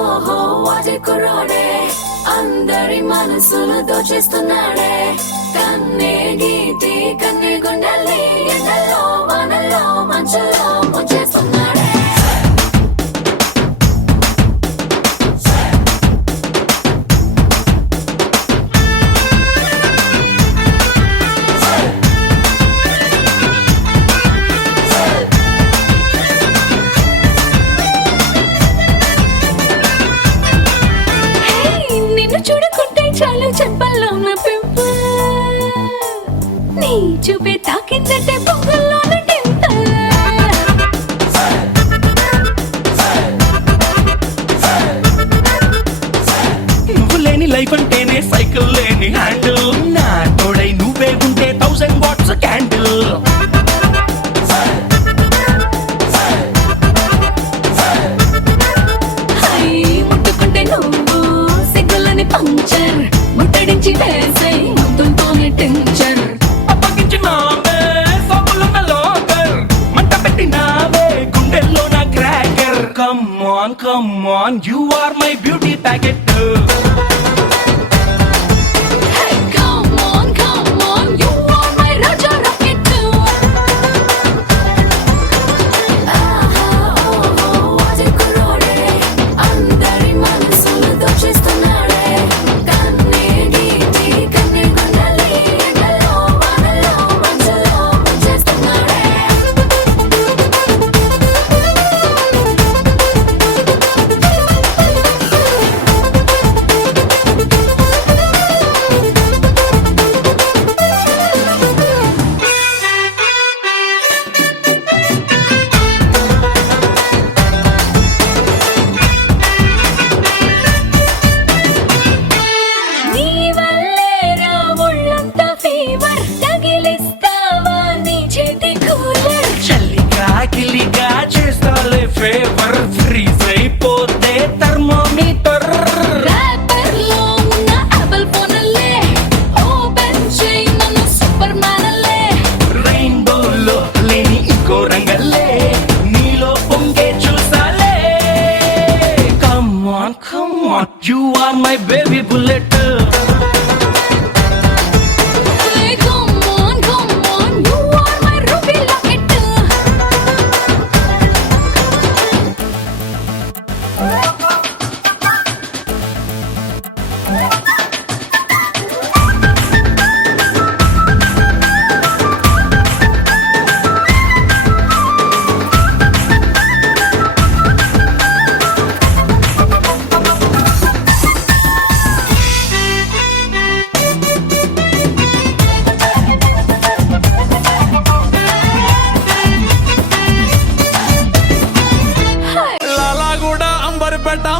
ఓహో వాటి కుర్రోడే అందరి మనసులు దోచేస్తున్నాడే కన్నే గీటి కన్నే గుండెల్ని ఎండల్లో వానల్లో మంచులో ముంచేస్తున్నాడే చాలు చెప్పల్లో ఉన్న పింపుల్ నీ చూపే తాకిందంటే పొంగల్లోన టింపుల్ నువ్వు లేని లైఫ్ అంటేనే సైకిల్ లేని హ్యాండిల్ నా తోడై నువ్వే ఉంటే 1000 వాట్స్ క్యాండిల్ ముట్టుకుంటే నువ్వు సిగ్గులని పంచర్ ముట్టడించి వేసే ముద్దుతోనే టెన్షన్ అప్పగించినావే సోపులున్న లోకర్ మంట పెట్టినావే గుండెల్లో నా cracker come on you are my beauty packet favour freeze అయిపోతే థర్మోమీటర్ ర్యాపర్లో ఉన్న యాపిల్ ఫోన్లే ఓపెన్ చేయమను సూపర్ మ్యాన్లే రెయిన్బోలో లేని ఇంకో రంగల్లే నీలో పొంగే చూసాలే come on you are my baby bullet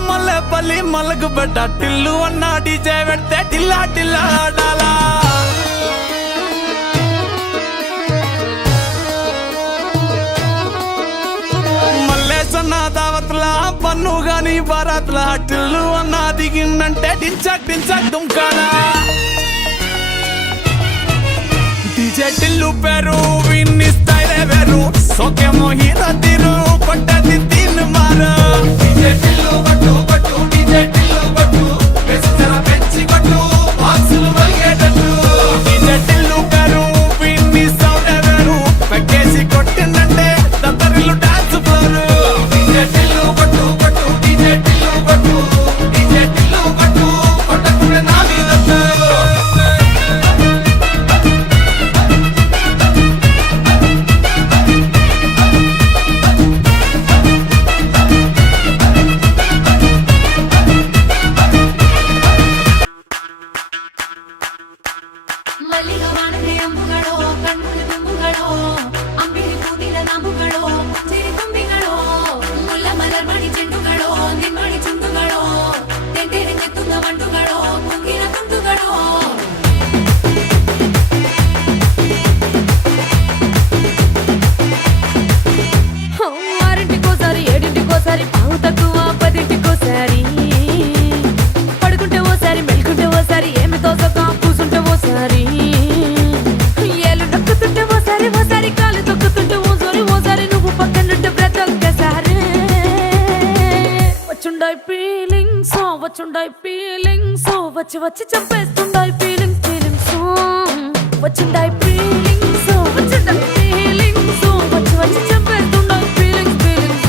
మల్లెపల్లి మల్లకు పెట్ట టిల్లు అన్న డీజే పెడితే టిల్లా టిల్లా ఆడాలా మల్లేసన్న దావత్ల పన్ను గాని భారత్ల టిల్లు అన్న దిగిందంటే డించక్ డించక్ దుంకానా డీజే టిల్లు పేరు విన్ని స్టైల్ వేరు సోకేమో హీరో తీరు కొట్టది తీన్ మారు డీజే టిల్లు కొట్టు కొట్టు డీజే టిల్లు కొట్టు వెచ్చర పెంచి కొట్టు బాక్సులు వలిగేటట్టు డీజే టిల్లు పేరు విన్ని సౌండ్ వేరు పెక్కేసి కొట్టిందంటే దత్తరిల్లు డాన్స్ ఫ్లోర్ డీజే టిల్లు కొట్టు కొట్టు డీజే టిల్లు కొట్టు డీజే టిల్లు కొట్టు కొట్టకునే నా మీద I feel ఫీలింగ్స్ వచ్చుండాయి ఫీలింగ్స్ వచ్చి వచ్చి చంపేస్తుండాయి ఫీలింగ్స్ ఫీలింగ్స్ వచ్చుండాయి ఫీలింగ్స్ వచ్చుండాయి ఫీలింగ్స్ వచ్చి వచ్చి చంపేస్తుండాయి ఫీలింగ్స్ ఫీలింగ్స్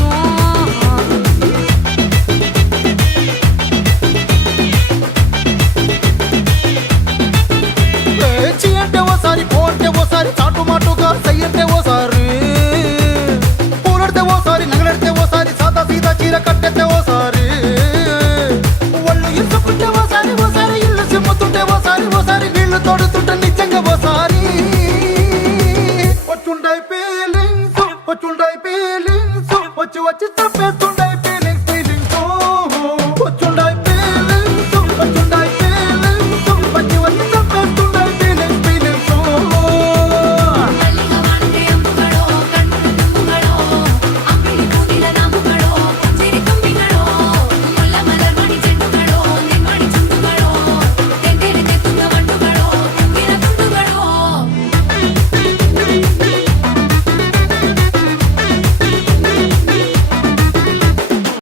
చీ అంటే ఓసారి పో అంటే ఓసారి చాటు మాటుగా సై అంటే ఓసారి పూలడితే ఓసారి నగలడితే ఓసారి సాదా సీదా చీర కట్టెత్తే ఓసారి ఒళ్ళు ఇసుకుంటే ఓసారి ఓసారి ఇల్లు సిమ్ముతుంటే ఓసారి ఓసారి నీళ్లు తోడుతుంటే నిజంగా ఓసారి వచ్చుండాయి ఫీలింగ్స్ వచ్చి వచ్చి తప్పేస్తు